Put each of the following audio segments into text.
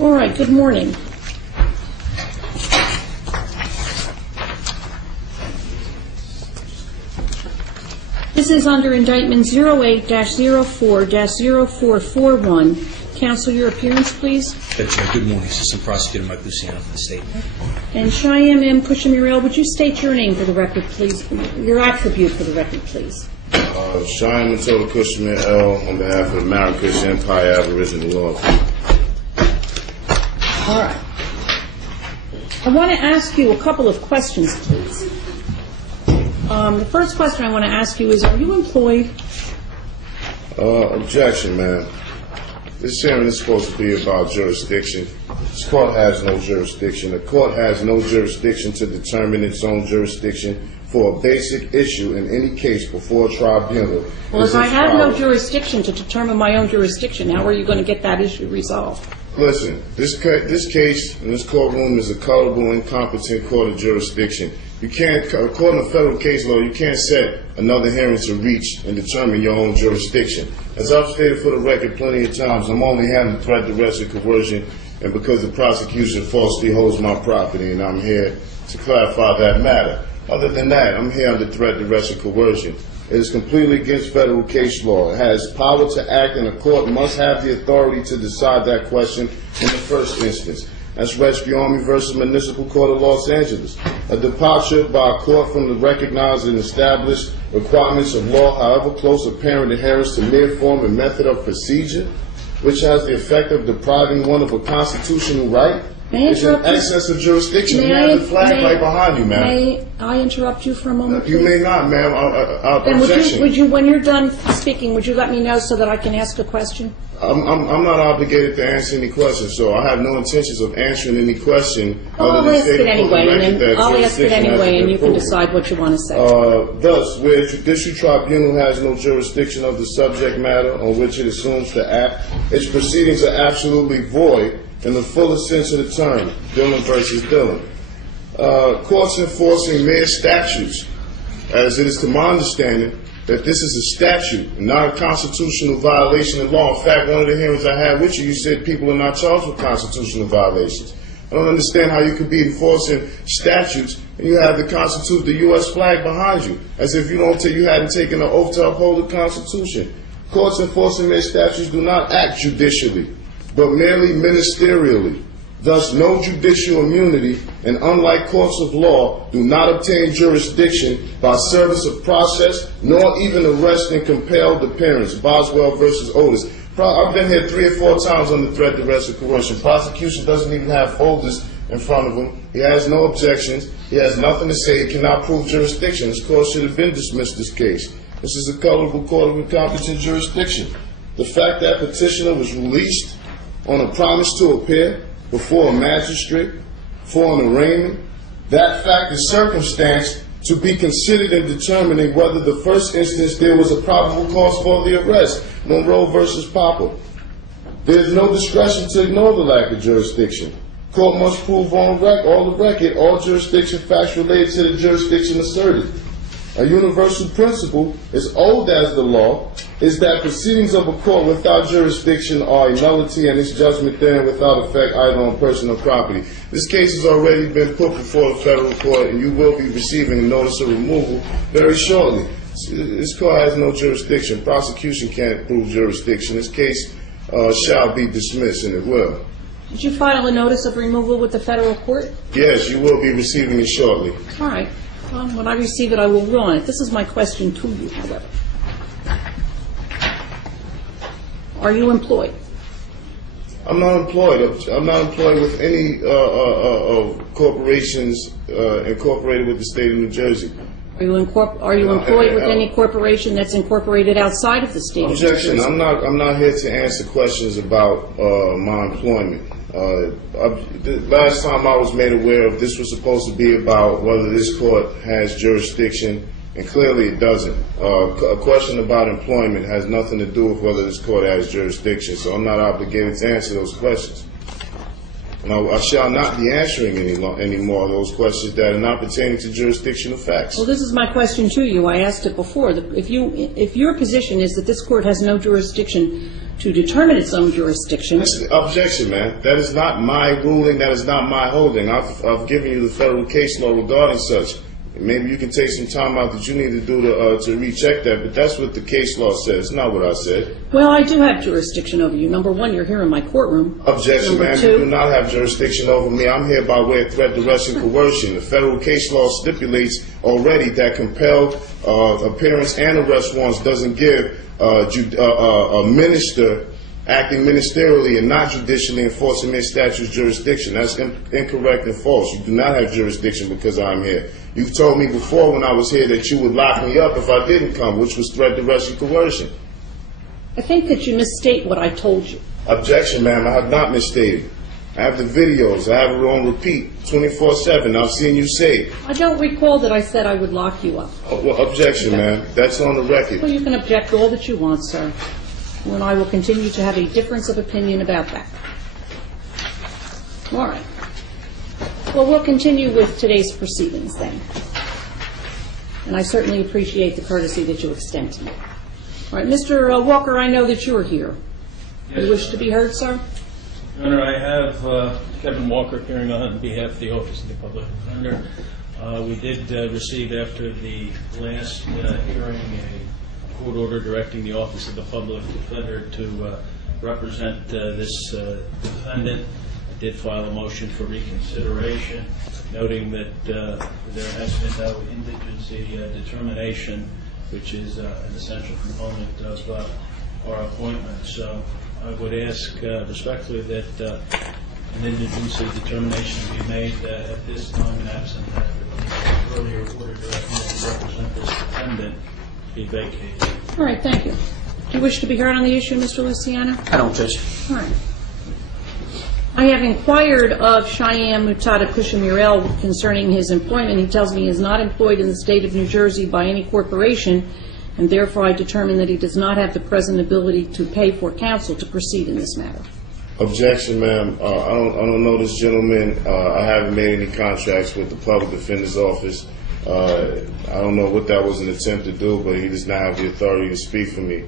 All right, good morning. This is under indictment 08-04-0441. Counsel, your appearance, please. Good morning. Assistant Prosecutor Mike Luciano for the state. And Cheyenne M. Pushamurel, would you state your name for the record, please? Your attribute for the record, please. Cheyenne Matilda Cushman L. on behalf of the Marrakesh Empire Aboriginal Law. All right. I want to ask you a couple of questions, please. The first question I want to ask you is, are you employed? Objection, ma'am. This hearing is supposed to be about jurisdiction. This court has no jurisdiction. The court has no jurisdiction to determine its own jurisdiction for a basic issue in any case before a tribunal. Well, if I have no jurisdiction to determine my own jurisdiction, how are you going to get that issue resolved? Listen, this case in this courtroom is a culpable, incompetent court of jurisdiction. You can't, according to federal case law, you can't set another hearing to reach and determine your own jurisdiction. As I've stated for the record plenty of times, I'm only handling threat, duress, and coercion, and because the prosecution falsely holds my property, and I'm here to clarify that matter. Other than that, I'm here under threat, duress, and coercion. It is completely against federal case law. It has power to act, and a court must have the authority to decide that question in the first instance. That's Rescue Army versus Municipal Court of Los Angeles. A departure by a court from the recognized and established requirements of law, however close apparent adherence to mere form and method of procedure, which has the effect of depriving one of a constitutional right, is in excess of jurisdiction. You have the flag right behind you, ma'am. May I interrupt you for a moment, You please? may not, ma'am. Then Objection. would you, when you're done speaking, would you let me know so that I can ask a question? I'm not obligated to answer any questions, so I have no intentions of answering any question. Well, I'll ask it anyway, and then I'll ask it anyway, and you can decide what you want to say. Thus, where a judicial tribunal has no jurisdiction of the subject matter on which it assumes to act, its proceedings are absolutely void in the fullest sense of the term, Dillon versus Dillon. Courts enforcing mere statutes, as it is to my understanding, that this is a statute, not a constitutional violation of law. In fact, one of the hearings I had with you, you said people are not charged with constitutional violations. I don't understand how you could be enforcing statutes and you have the Constitution, the U.S. flag behind you, as if you hadn't taken an oath to uphold the Constitution. Courts enforcing their statutes do not act judicially, but merely ministerially. Thus, no judicial immunity, and unlike courts of law, do not obtain jurisdiction by service of process, nor even arrest and compelled appearance. Boswell versus Otis. I've been here 3 or 4 times under threat, duress, and coercion. Prosecution doesn't even have folders in front of him. He has no objections. He has nothing to say. He cannot prove jurisdiction. This court should have been dismissed this case. This is a culpable court of incompetent jurisdiction. The fact that petitioner was released on a promise to appear before a magistrate for an arraignment, that fact is circumstance to be considered in determining whether the first instance there was a probable cause for the arrest. Monroe versus Popper. There is no discretion to ignore the lack of jurisdiction. Court must prove on the record all jurisdiction facts related to the jurisdiction asserted. A universal principle, as old as the law, is that proceedings of a court without jurisdiction are a nullity and its judgment therein without effect either on person or property. This case has already been put before the federal court and you will be receiving a notice of removal very shortly. This court has no jurisdiction. Prosecution can't prove jurisdiction. This case shall be dismissed, and it will. Did you file a notice of removal with the federal court? Yes, you will be receiving it shortly. All right. Well, when I receive it, I will rule on it. This is my question to you, however. Are you employed? I'm not employed. I'm not employed with any corporations incorporated with the state of New Jersey. Are you employed with any corporation that's incorporated outside of the state of New Jersey? Objection. I'm not here to answer questions about my employment. The last time I was made aware of this was supposed to be about whether this court has jurisdiction And clearly it doesn't. A question about employment has nothing to do with whether this court has jurisdiction, so I'm not obligated to answer those questions. And I shall not be answering any more of those questions that are not pertaining to jurisdictional facts. Well, this is my question to you. I asked it before. If your position is that this court has no jurisdiction to determine its own jurisdiction... Objection, man. That is not my ruling. That is not my holding. I've given you the federal case law regarding such. Maybe you can take some time out that you need to do to recheck that, but that's what the case law says, not what I said. Well, I do have jurisdiction over you. Number one, you're here in my courtroom. Objection, ma'am. You do not have jurisdiction over me. I'm here by way of threat, duress, and coercion. The federal case law stipulates already that compelled appearance and arrest warrants doesn't give a minister acting ministerially and not judicially enforcing their statute's jurisdiction. That's incorrect and false. You do not have jurisdiction because I'm here. You've told me before when I was here that you would lock me up if I didn't come, which was threat, duress, and coercion. I think that you misstate what I told you. Objection, ma'am. I have not misstated. I have the videos. I have it on repeat 24/7. I've seen you say it. I don't recall that I said I would lock you up. Well, objection, ma'am. That's on the record. Well, you can object all that you want, sir. And I will continue to have a difference of opinion about that. All right. Well, we'll continue with today's proceedings then. And I certainly appreciate the courtesy that you extend to me. All right, Mr. Walker, I know that you're here. Yes, you wish to be heard, sir? Your Honor, I have Kevin Walker appearing on behalf of the Office of the Public Defender. We did receive, after the last hearing, a court order directing the Office of the Public Defender to represent this defendant. I did file a motion for reconsideration, noting that there has been no indigency determination, which is an essential component of our appointment. So I would ask respectfully that an indigency determination be made at this time, and absent that the earlier order directing me to represent this defendant be vacated. All right, thank you. Do you wish to be heard on the issue, Mr. Luciano? I don't, Judge. All right. I have inquired of Cheyenne Mutada Kushamurel concerning his employment. He tells me he is not employed in the state of New Jersey by any corporation, and therefore I determine that he does not have the present ability to pay for counsel to proceed in this matter. Objection, ma'am. I don't know this gentleman. I haven't made any contracts with the Public Defender's Office. I don't know what that was an attempt to do, but he does not have the authority to speak for me.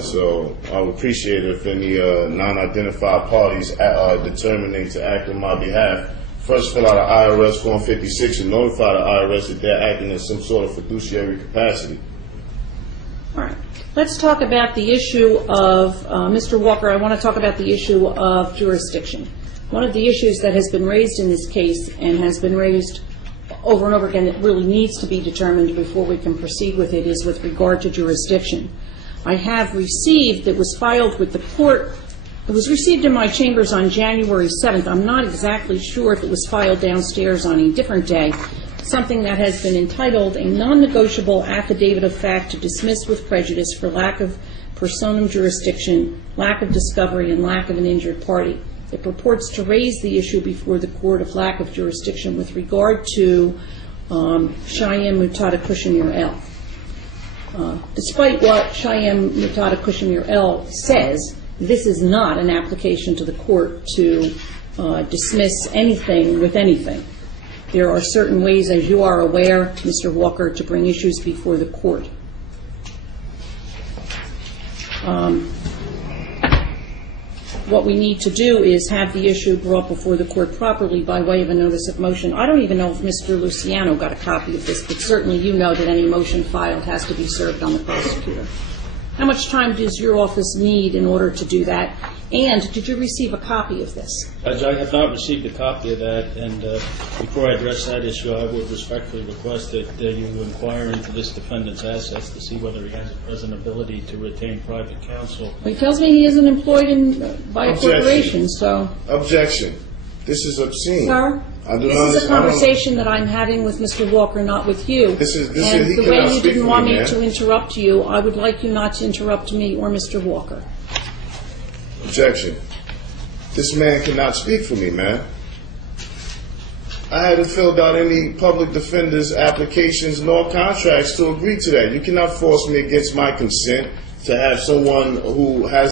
So I would appreciate it if any non-identified parties determining to act on my behalf first fill out an IRS Form 56 and notify the IRS that they're acting in some sort of fiduciary capacity. All right. Let's talk about the issue of, Mr. Walker, I want to talk about the issue of jurisdiction. One of the issues that has been raised in this case and has been raised over and over again that really needs to be determined before we can proceed with it is with regard to jurisdiction. I have received, it was filed with the court, it was received in my chambers on January 7th. I'm not exactly sure if it was filed downstairs on a different day, something that has been entitled a non-negotiable affidavit of fact to dismiss with prejudice for lack of personam jurisdiction, lack of discovery, and lack of an injured party. It purports to raise the issue before the court of lack of jurisdiction with regard to Cheyenne Mutada Kushamurel. Despite what Cheyenne Mutada Kushamurel says, this is not an application to the court to dismiss anything with anything. There are certain ways, as you are aware, Mr. Walker, to bring issues before the court. What we need to do is have the issue brought before the court properly by way of a notice of motion. I don't even know if Mr. Luciano got a copy of this, but certainly you know that any motion filed has to be served on the prosecutor. How much time does your office need in order to do that? And did you receive a copy of this? Judge, I have not received a copy of that, and before I address that issue, I would respectfully request that you inquire into this defendant's assets to see whether he has a present ability to retain private counsel. Well, he tells me he isn't employed by a corporation, so... Objection. This is obscene. Sir? This is a conversation that I'm having with Mr. Walker, not with you. And the way you didn't want me to interrupt you, I would like you not to interrupt me or Mr. Walker. Objection. This man cannot speak for me, man. I hadn't filled out any public defender's applications nor contracts to agree to that. You cannot force me against my consent to have someone who has